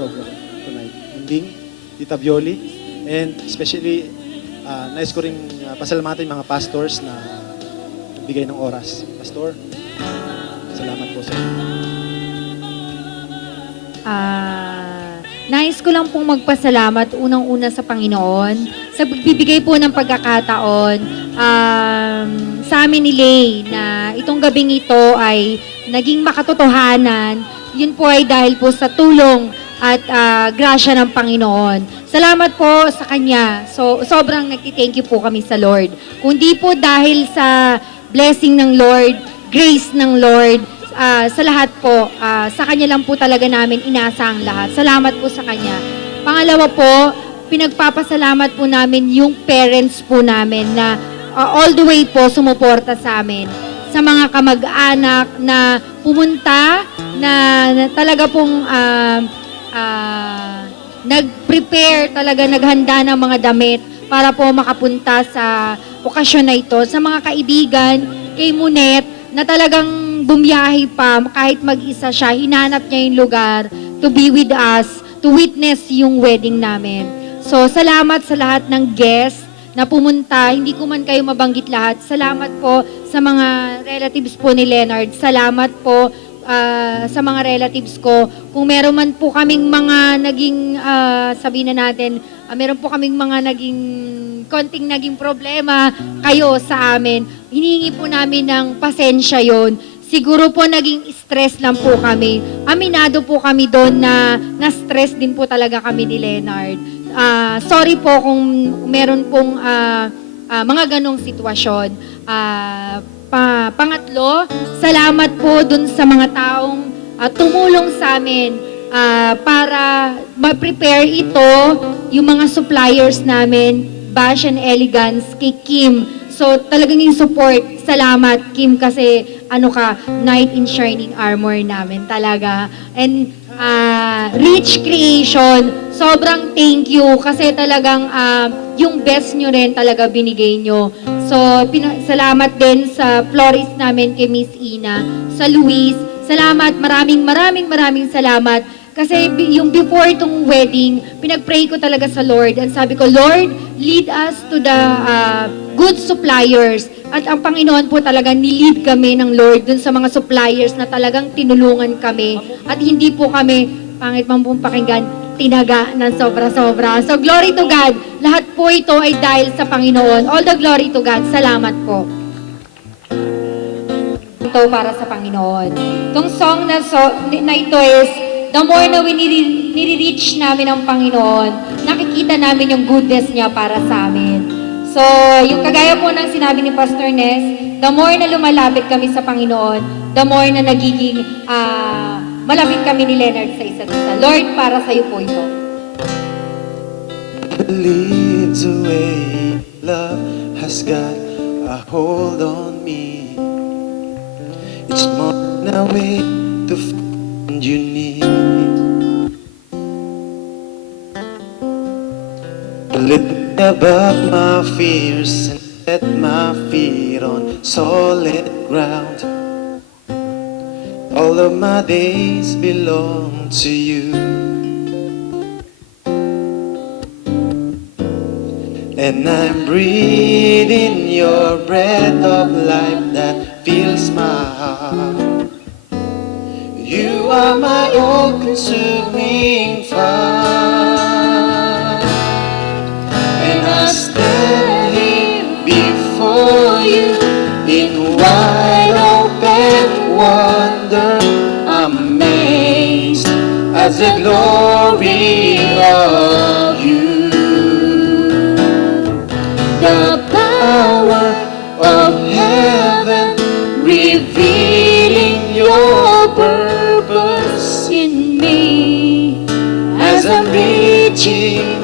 program tonight. Bing, Tita Violi, and especially, nais ko rin pasalamatan yung mga pastors na nagbigay ng oras. Pastor, salamat po sa inyo. Nais ko lang pong magpasalamat unang-una sa Panginoon sa pagbibigay po ng pagkakataon sa amin ni Lay na itong gabing ito ay naging makatotohanan. Yun po ay dahil po sa tulong at grasya ng Panginoon. Salamat po sa Kanya. So, sobrang nagti-thank you po kami sa Lord. Kundi po dahil sa blessing ng Lord, grace ng Lord, sa lahat po, sa Kanya lang po talaga namin inasa ang lahat. Salamat po sa Kanya. Pangalawa po, pinagpapasalamat po namin yung parents po namin na all the way po sumuporta sa amin. Sa mga kamag-anak na pumunta, na talaga pong nag-prepare, talaga naghanda ng mga damit para po makapunta sa okasyon na ito. Sa mga kaibigan, kay Munet, na talagang bumiyahe pa, kahit mag-isa siya, hinanap niya yung lugar to be with us, to witness yung wedding namin. So, salamat sa lahat ng guests na pumunta. Hindi ko man kayo mabanggit lahat. Salamat po sa mga relatives po ni Leonard. Salamat po sa mga relatives ko. Kung meron man po kaming mga naging, sabihin na natin, meron po kaming mga konting naging problema kayo sa amin, hinihingi po namin ng pasensya yon. Siguro po naging stress lang po kami. Aminado po kami doon na na-stress din po talaga kami ni Leonard. Sorry po kung meron pong mga ganong sitwasyon. Pangatlo, salamat po dun sa mga taong tumulong sa amin para ma-prepare ito, yung mga suppliers namin, Bash and Elegance, kay Kim. So, talagang yung support, salamat, Kim, kasi Knight in Shining Armor namin talaga. And Rich Creation, sobrang thank you kasi talagang yung best nyo rin talaga binigay nyo. So, salamat din sa florist namin kay Miss Ina, sa Luis. Salamat, maraming salamat. Kasi yung before itong wedding, pinag-pray ko talaga sa Lord. And sabi ko, Lord, lead us to the good suppliers. At ang Panginoon po talaga, nilid kami ng Lord dun sa mga suppliers na talagang tinulungan kami. At hindi po kami, pangit man pong pakinggan, tinaga ng sobra-sobra. So, glory to God. Lahat po ito ay dahil sa Panginoon. All the glory to God. Salamat po. Ito para sa Panginoon. Itong song na ito is, the more na nire-reach namin ang Panginoon, nakikita namin yung goodness niya para sa amin. So, yung kagaya po ng sinabi ni Pastor Ness, the more na lumalapit kami sa Panginoon, the more na nagiging malapit kami ni Leonard sa isa't isa. Lord, para sa iyo po ito. Leads away, love has got a hold on me. It's more than a way to find you need. Lift above my fears and set my feet on solid ground. All of my days belong to you, and I'm breathing your breath of life that fills my heart. You are my all-consuming fire, and I stand here before you in wide open wonder, amazed at the glory of you. The power of heaven revealing your purpose in me as I'm reaching